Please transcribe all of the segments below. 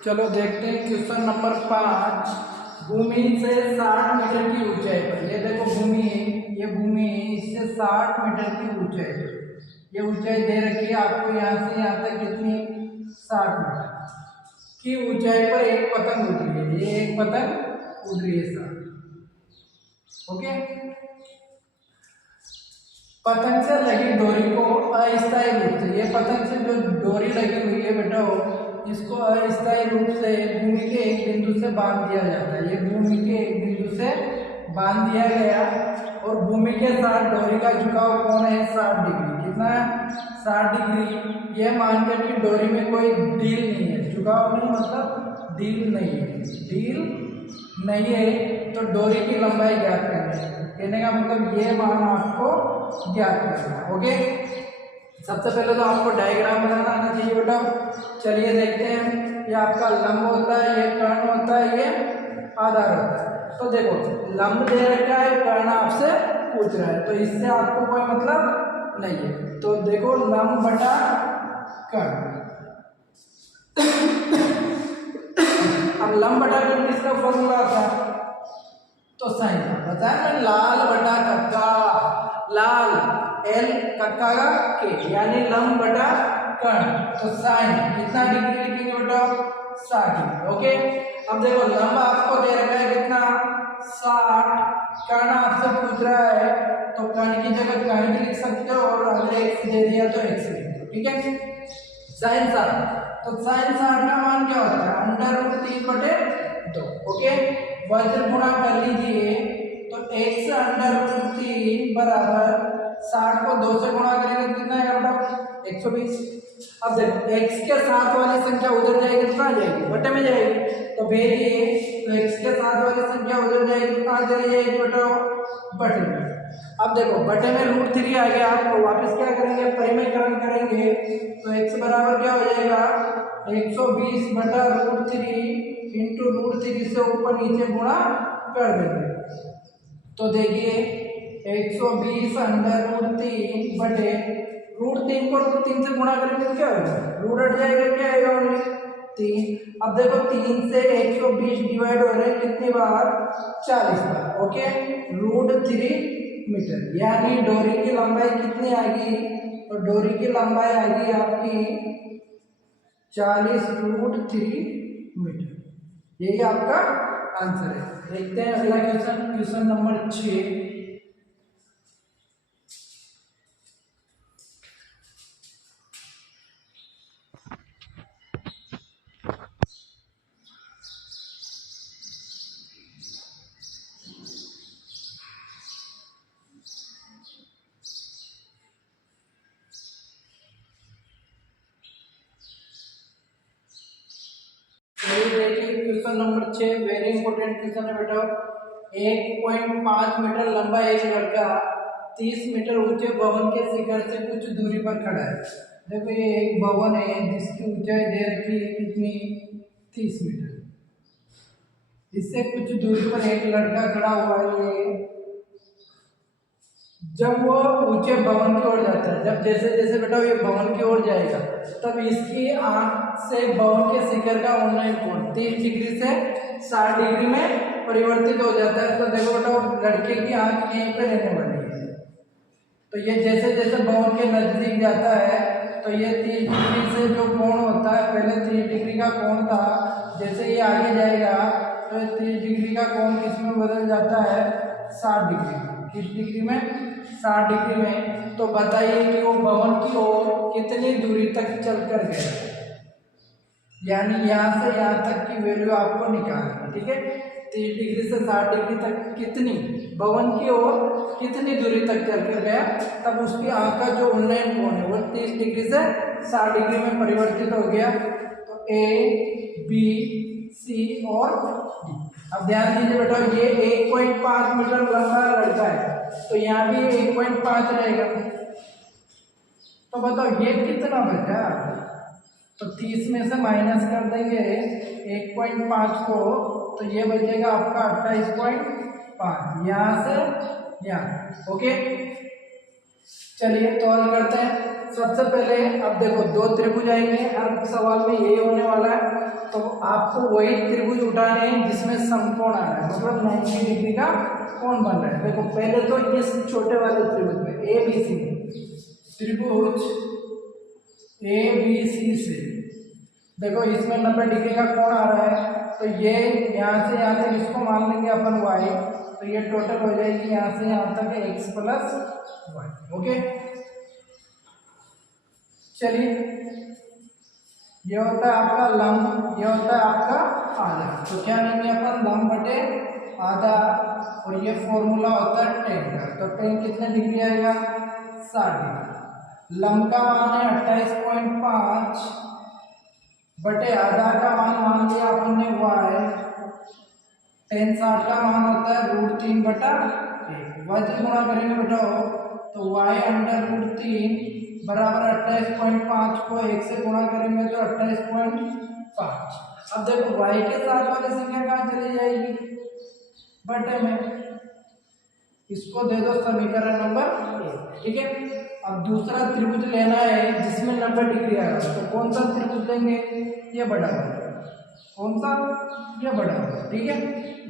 चलो देखते हैं क्वेश्चन नंबर 5। भूमि से 60 मीटर की ऊंचाई पर, ये देखो भूमि है, ये भूमि है, इससे 60 मीटर की ऊंचाई पर ये ऊंचाई दे रखी है आपको। यहाँ से यहाँ तक कितनी, 60 मीटर की ऊंचाई पर एक पतंग उड़ रही है। ये एक पतंग उड़ रही है सर। ओके, पतंग से लगी डोरी को अस्थायी रूप से, ये पतंग से जो डोरी लगी हुई है बेटा इसको अस्थायी रूप से भूमि के एक बिंदु से बांध दिया जाता है। ये भूमि के एक बिंदु से बांध दिया गया और भूमि के साथ डोरी का झुकाव कोण है 60 डिग्री। कितना है, 60 डिग्री। ये मानकर कि डोरी में कोई ढील नहीं है, झुकाव नहीं मतलब ढील नहीं है, ढील नहीं है तो डोरी की लंबाई ज्ञात करनी है। कहने का मतलब ये मान आपको ज्ञात करना है। ओके, सबसे पहले तो आपको डायग्राम बनाना आना चाहिए बेटा। चलिए देखते हैं, ये आपका लंब होता है, ये कर्ण होता है, ये आधार होता है। तो देखो लंब दे रखा है, कर्ण आपसे पूछ रहा है, तो इससे आपको कोई मतलब नहीं है। तो देखो लंब बटा कर्ण। अब लंब बटा कर्ण किसका फॉर्मूला था, तो साइन का बताया ना, लाल बटा कक्का, लाल एल कक्का का के, यानी लंब बटा कर्ण। तो साइन कितना डिग्री लिखेंगे बेटा, 60 डिग्री। ओके, अब देखो लंब आपको दे रखा है कितना, 60, कर्ण आपसे पूछ रहा है तो कर्ण की जगह कर्ण भी लिख सकते हो और अगर x दे दिया तो x लिख दो। ठीक है, साइन 60, तो साइन 60 का मान क्या होता है, √3/2। ओके, वज्र गुणा कर लीजिए तो x √3 बराबर 60 को 2 से गुणा करेंगे तो कितना आएगा बेटा, 120। अब देखो x के साथ वाली संख्या उधर जाएगी तो कहाँ जाएगी, बटे में जाएगी। तो भेजिए, तो x के साथ वाली संख्या उधर जाएगी तो कहाँ चली जाएगी बेटा, बटे में। अब देखो बटे में √3 आ गया, तो वापस क्या करेंगे, परिमेयकरण करेंगे तो x बराबर क्या हो जाएगा, 120 बटा √3 इंटू √3 से ऊपर नीचे गुणा कर देंगे। तो देखिए 120 अंडर √3 बटे √3 को √3 से गुणा करेंगे तो क्या होगा, रूट हट जाएगा, क्या आएगा ओनली 3। अब देखो 3 से 120 डिवाइड हो रहे हैं कितनी बार, 40 बार। ओके, √3 मीटर, यानी डोरी की लंबाई कितनी आएगी, तो डोरी की लंबाई आएगी आपकी 40 √3 मीटर। यही आपका आंसर है। देखते हैं अगला question, question number 6। Question number 6 very important question है बेटा। 1.5 मीटर लंबा एक लड़का 30 मीटर ऊंचे भवन के शिखर से कुछ दूरी पर खड़ा है। देखो ये एक भवन है जिसकी ऊंचाई दे रखी है कितनी, 30 मीटर। इससे कुछ दूरी पर एक लड़का खड़ा हुआ है। ये जब वो ऊंचे भवन की ओर जाता है, जब जैसे जैसे बेटा ये भवन की ओर जाएगा तब इसकी आंख से भवन के शिखर का उन्नयन कोण 30 डिग्री से 60 डिग्री में परिवर्तित हो जाता है। तो देखो बेटा लड़के की आंख यहीं पे रहने वाली है। तो ये जैसे जैसे भवन के नजदीक जाता है तो ये 30 डिग्री से जो कोण होता है, पहले 30 डिग्री का कोण था, जैसे ये आगे जाएगा तो 30 डिग्री का कोण किसमें बदल जाता है, 60 डिग्री। किस डिग्री में, 60 डिग्री में। तो बताइए कि वो भवन की ओर कितनी दूरी तक चल कर गया, यानी यहाँ से यहाँ तक की वैल्यू आपको निकालना है। ठीक है, 30 डिग्री से 60 डिग्री तक कितनी, भवन की ओर कितनी दूरी तक चल कर गया, तब उसकी आंख का जो उन्नयन कोण है वो 30 डिग्री से 60 डिग्री में परिवर्तित हो गया। तो ए, बी, सी और डी। अब ध्यान दीजिए बेटा, ये 1.5 मीटर लंबा लड़का है तो यहाँ भी 1.5 रहेगा। तो बताओ ये कितना बचा, तो 30 में से माइनस कर देंगे 1.5 को, तो ये बचेगा आपका 28.5 यहाँ से यहाँ। ओके, चलिए सॉल्व करते हैं। सबसे पहले अब देखो दो त्रिभुज आएंगे, हर सवाल में यही होने वाला है। तो आप आपको वही त्रिभुज उठाने हैं जिसमें समकोण आ रहा है, मतलब 90 डिग्री का कोण बन रहा है। देखो पहले तो इस छोटे वाले त्रिभुज में ए बी सी, त्रिभुज ए बी सी से देखो इसमें 90 डिग्री का कोण आ रहा है, तो ये यहाँ से यहाँ तक इसको मान लेंगे अपन y, तो ये टोटल हो जाएगी यहाँ से यहाँ तक x प्लस वाई। ओके, चलिए ये होता है आपका लंब, ये होता है आपका आधा। तो क्या लेंगे अपन, लंब बटे आधा, और ये फॉर्मूला होता है टेन का। तो टेन कितने डिग्री आएगा, 60 डिग्री। लंब का मान है 28.5 बटे आधा का मान लिया अपन ने y, टेन 60 का मान होता है √3 बटा 1। वज्र गुणा करेंगे बेटा तो y अंडर √3 बराबर 28.5 को 1 से गुणा करेंगे तो 28.5। अब देखो y के साथ वाली संख्या कहाँ चली जाएगी, बटे में, इसको दे दो समीकरण नंबर 1। ठीक है, अब दूसरा त्रिभुज लेना है जिसमें 90 डिग्री आएगा, तो कौन सा त्रिभुज लेंगे, ये बड़ा वाला। कौन सा, ये बड़ा वाला। ठीक है,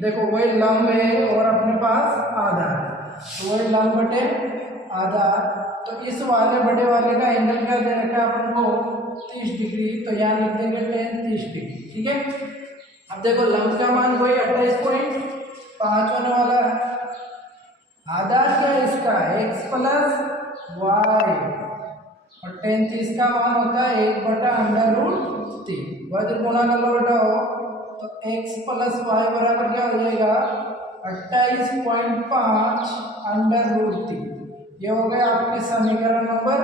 देखो वही लंब है और अपने पास आधा है, तो वही लंब बटे आधा। तो इस वाले बड़े वाले का एंगल क्या दे रखा है अपन को, 30 डिग्री, तो यहाँ लिख देंगे 30 डिग्री। ठीक है, अब देखो लंब का मान वही 28.5 होने वाला है, आधा क्या इसका x प्लस वाई, और 30 का मान होता है 1 बटा √3। वज्र गुणा कर लो बेटा तो x प्लस वाई बराबर क्या हो जाएगा, 28.5 √3। ये हो गया आपके समीकरण नंबर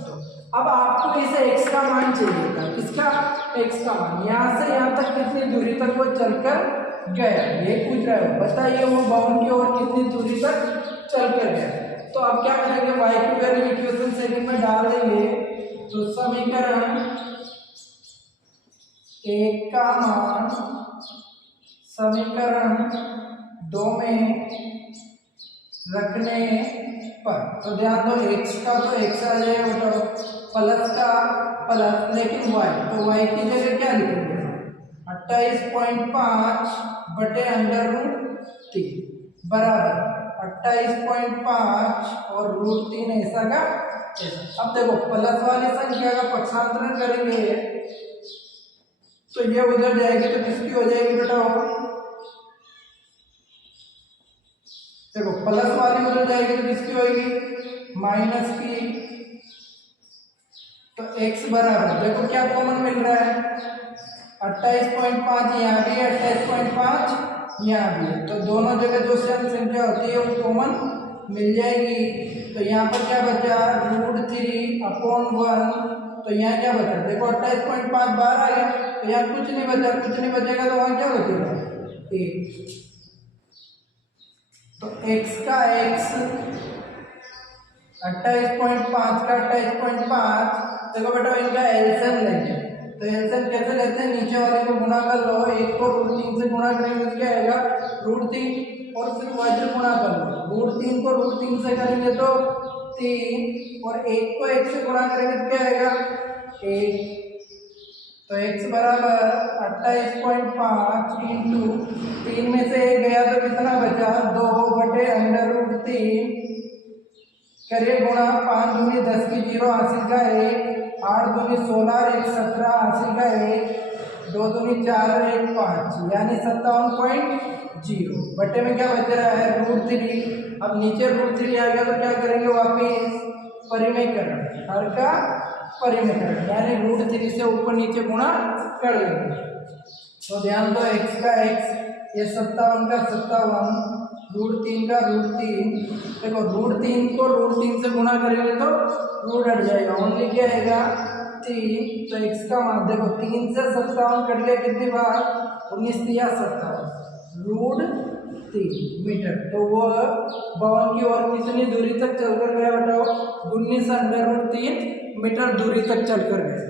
2। अब आपको इसे x का मान चाहिए था, किसका, x का मान। यहाँ से यहाँ तक कितनी दूरी तक वो चलकर गया, ये पूछ रहा है, बताइए वो बाउंड की ओर कितनी दूरी तक चलकर गया। तो अब क्या करेंगे, y की वैल्यू इक्वेशन सेकंड में डाल देंगे, तो समीकरण 1 का मान समीकरण 2 में रखने पर, तो ध्यान दो x का तो x आ जाएगा बेटा, प्लस का प्लस, लेकिन y, तो y की जगह क्या लिखेंगे, 28.5 बटे √3 बराबर 28.5 और √3 ऐसा का ऐसा। अब देखो प्लस वाली संख्या का पक्षांतरण करेंगे तो ये उधर जाएगी, तो किसकी हो जाएगी बेटा, देखो प्लस वाली उधर जाएगी तो किसकी होगी, माइनस की। तो x बराबर देखो क्या कॉमन मिल रहा है, 28.5 यहाँ भी है, 28.5 यहाँ भी है, तो दोनों जगह जो सेम संख्या होती है वो कॉमन मिल जाएगी। तो यहाँ पर क्या बचा, √3/1, तो यहाँ क्या बचा, देखो 28.5 बाहर आ गया, तो यहाँ कुछ नहीं बचा, कुछ नहीं बचेगा, तो वहाँ क्या बचेगा, 1। तो x का x 28.5 का 28.5, देखो बेटा इनका एलसीएम लेंगे, तो एलसीएम कैसे लेते हैं, नीचे वाले को गुणा कर लो, 1 को √3 से गुणा करेंगे तो क्या आएगा, √3, और फिर वज्र गुणा कर लो, √3 को √3 से करेंगे तो 3, और 1 को 1 से गुणा करेंगे तो क्या आएगा, 1। तो x बराबर 28.5 इंटू 3 में से 1 गया तो कितना बचा, 2 बटे √3, करिए गुणा, 5 दूनी 10 की 0 हासिल का 1, 8 दूनी 16 और 1 17 हासिल का 1, 2 दूनी 4 और 1 5, यानी 57.0 बटे में क्या बच रहा है, √3। अब नीचे √3 आ गया तो क्या करेंगे, वापिस परिमेयकरण, हर का परिमेयकरण, यानी √3 से ऊपर नीचे गुणा कर लेंगे। तो ध्यान दो x का x, ये 57 का 57, √3 का √3, देखो √3 को √3 से गुणा करेंगे तो रूट हट जाएगा, ओनली क्या आएगा, 3। तो x का मान देखो 3 से 57 कट गया कितनी बार, 19 या 57, √3 मीटर। तो वो भवन की ओर कितनी दूरी तक चलकर गया बताओ, 19 √3 मीटर दूरी तक चलकर गया।